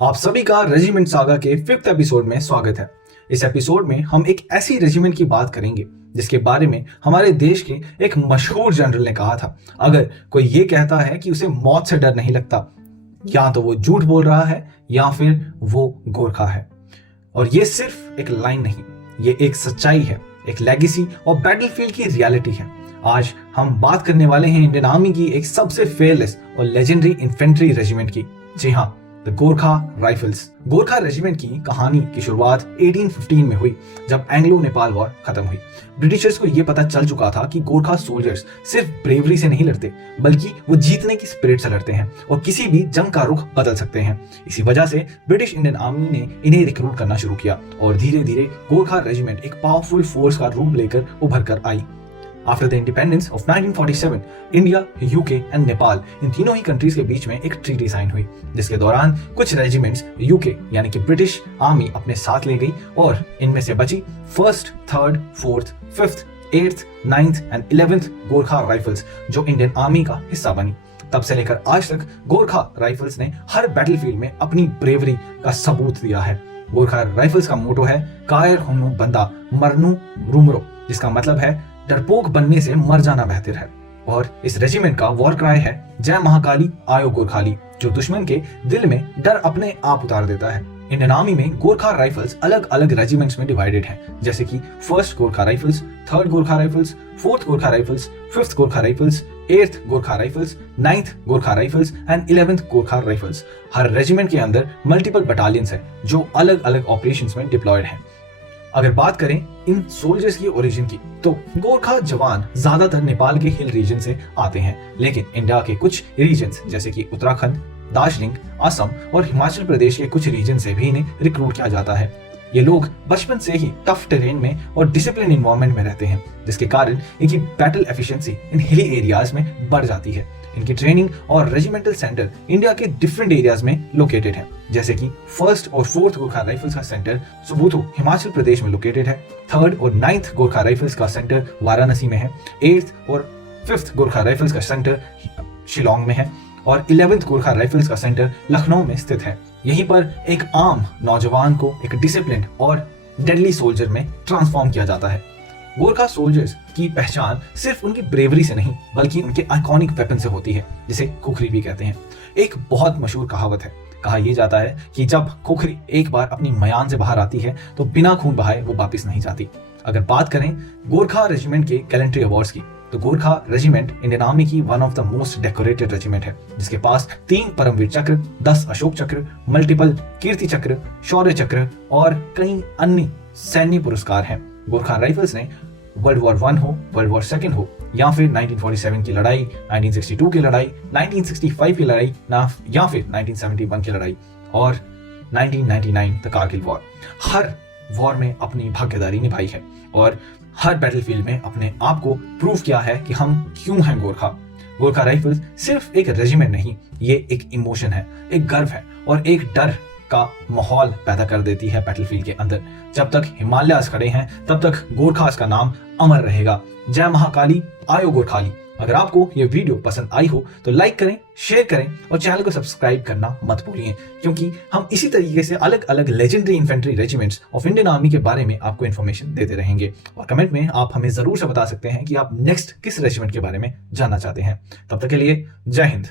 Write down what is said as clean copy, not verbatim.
आप सभी का रेजिमेंट सागा के 5th एपिसोड में स्वागत है। इस एपिसोड में हम एक ऐसी रेजिमेंट की बात करेंगे जिसके बारे में हमारे देश के एक मशहूर जनरल ने कहा था, अगर कोई ये कहता है कि उसे मौत से डर नहीं लगता, या तो वो झूठ बोल रहा है या फिर वो गोरखा है। और ये सिर्फ एक लाइन नहीं, ये एक सच्चाई है, एक लेगेसी और बैटलफील्ड की रियलिटी है। आज हम बात करने वाले हैं इंडियन आर्मी की एक सबसे फेयरलेस और लेजेंडरी इन्फेंट्री रेजिमेंट की। जी हाँ, the Gorkha rifles. Gorkha regiment की कहानी की शुरुआत 1815 में हुई, जब एंग्लो नेपाल वॉर खत्म हुई। ब्रिटिशर्स को यह पता चल चुका था कि गोरखा सोल्जर्स सिर्फ ब्रेवरी से नहीं लड़ते, बल्कि वो जीतने की स्पिरिट से लड़ते हैं और किसी भी जंग का रुख बदल सकते हैं। इसी वजह से ब्रिटिश इंडियन आर्मी ने इन्हें रिक्रूट करना शुरू किया और धीरे धीरे गोरखा रेजिमेंट एक पावरफुल फोर्स का रूप लेकर उभर कर आई। After the independence of 1947, India, UK and Nepal, इन तीनों ही कंट्रीज के बीच में एक ट्रीटी साइन हुई, जिसके दौरान कुछ रेजिमेंट्स यूके यानी कि ब्रिटिश आर्मी अपने साथ ले गई और इनमें से बची 1st, 3rd, 4th, 5th, 8th, 9th and 11th Gorkha rifles, जो इंडियन आर्मी का हिस्सा बनी। तब से लेकर आज तक गोरखा राइफल्स ने हर बैटलफील्ड में अपनी ब्रेवरी का सबूत दिया है। गोरखा राइफल्स का मोटो है कायर होनु बंदा मरनु रुमरो, जिसका मतलब है डरपोक बनने से मर जाना बेहतर है। और इस रेजिमेंट का वॉर क्राई है जय महाकाली आयो गोरखाली, जो दुश्मन के दिल में डर अपने आप उतार देता है। इंडियन आर्मी में गोरखा राइफल्स अलग अलग रेजिमेंट्स में डिवाइडेड हैं, जैसे कि 1st Gorkha rifles, 3rd Gorkha rifles, 4th Gorkha rifles, 5th Gorkha rifles, 8th Gorkha rifles, 9th Gorkha rifles and 11th Gorkha rifles. Her regiment के अंदर मल्टीपल बटालियंस हैं जो अलग अलग ऑपरेशंस में डिप्लॉयड हैं। अगर बात करें इन सोल्जर्स की ओरिजिन की, तो गोरखा जवान ज्यादातर नेपाल के हिल रीजन से आते हैं, लेकिन इंडिया के कुछ रीजन्स जैसे कि उत्तराखंड, दार्जिलिंग, असम और हिमाचल प्रदेश के कुछ रीजन से भी इन्हें रिक्रूट किया जाता है। ये लोग बचपन से ही टफ टेरेन में और डिसिप्लिन एनवायरनमेंट में रहते हैं, जिसके कारण इनकी बैटल एफिशिएंसी इन हिली एरियाज में बढ़ जाती है। इनकी ट्रेनिंग और रेजिमेंटल सेंटर इंडिया के डिफरेंट एरियाज में लोकेटेड है, जैसे कि 1st और 4th गोरखा राइफल्स का सेंटर सुबुथु हिमाचल प्रदेश में लोकेटेड है, 3rd और 9th गोरखा राइफल्स का सेंटर वाराणसी में है, 8th और 5th गोरखा राइफल्स का सेंटर शिलोंग में है और 11th गोरखा राइफल्स का सेंटर लखनऊ में स्थित है। यहीं पर एक आम नौजवान को एक डिसिप्लिन और डेडली सोल्जर में ट्रांसफॉर्म किया जाता है। गोरखा सोल्जर्स की पहचान सिर्फ उनकी ब्रेवरी से नहीं, बल्कि उनके आइकॉनिक वेपन से होती है, जिसे खुखरी भी कहते हैं। एक बहुत मशहूर कहावत है, कहा यह जाता है कि जब खुखरी एक बार अपनी मयान से बाहर आती है तो बिना खून बहाए वो वापस नहीं जाती। अगर बात करें गोरखा रेजिमेंट के गैलेंट्री अवार्ड्स की, तो गोरखा रेजिमेंट इंडियन आर्मी की one of the most decorated regiment है, जिसके पास 3 परमवीर चक्र, 10 अशोक चक्र, मल्टीपल कीर्ति चक्र, शौर्य चक्र और कई अन्य सैन्य पुरस्कार हैं। गोरखा राइफल्स ने वर्ल्ड वॉर 1 हो, वर्ल्ड वॉर 2 हो, या फिर 1947 की लड़ाई, 1962 की लड़ाई, 1965 की लड़ाई, या फिर 1971 की लड़ाई और 1999 the Kargil war, her war में अपनी भागीदारी निभाई है और हर बैटलफील्ड में अपने आप को प्रूव किया है कि हम क्यों हैं गोरखा। गोरखा राइफल्स सिर्फ एक रेजिमेंट नहीं, ये एक इमोशन है, एक गर्व है और एक डर का माहौल पैदा कर देती है बैटलफील्ड के अंदर। जब तक हिमालयास खड़े हैं तब तक गोरखास का नाम अमर रहेगा। जय महाकाली आयो गोरखाली। अगर आपको यह वीडियो पसंद आई हो तो लाइक करें, शेयर करें और चैनल को सब्सक्राइब करना मत भूलिए, क्योंकि हम इसी तरीके से अलग अलग legendary infantry regiments of Indian army के बारे में आपको इन्फॉर्मेशन देते रहेंगे। और कमेंट में आप हमें जरूर से बता सकते हैं कि आप नेक्स्ट किस रेजिमेंट के बारे में जानना चाहते हैं। तब तक के लिए जय हिंद।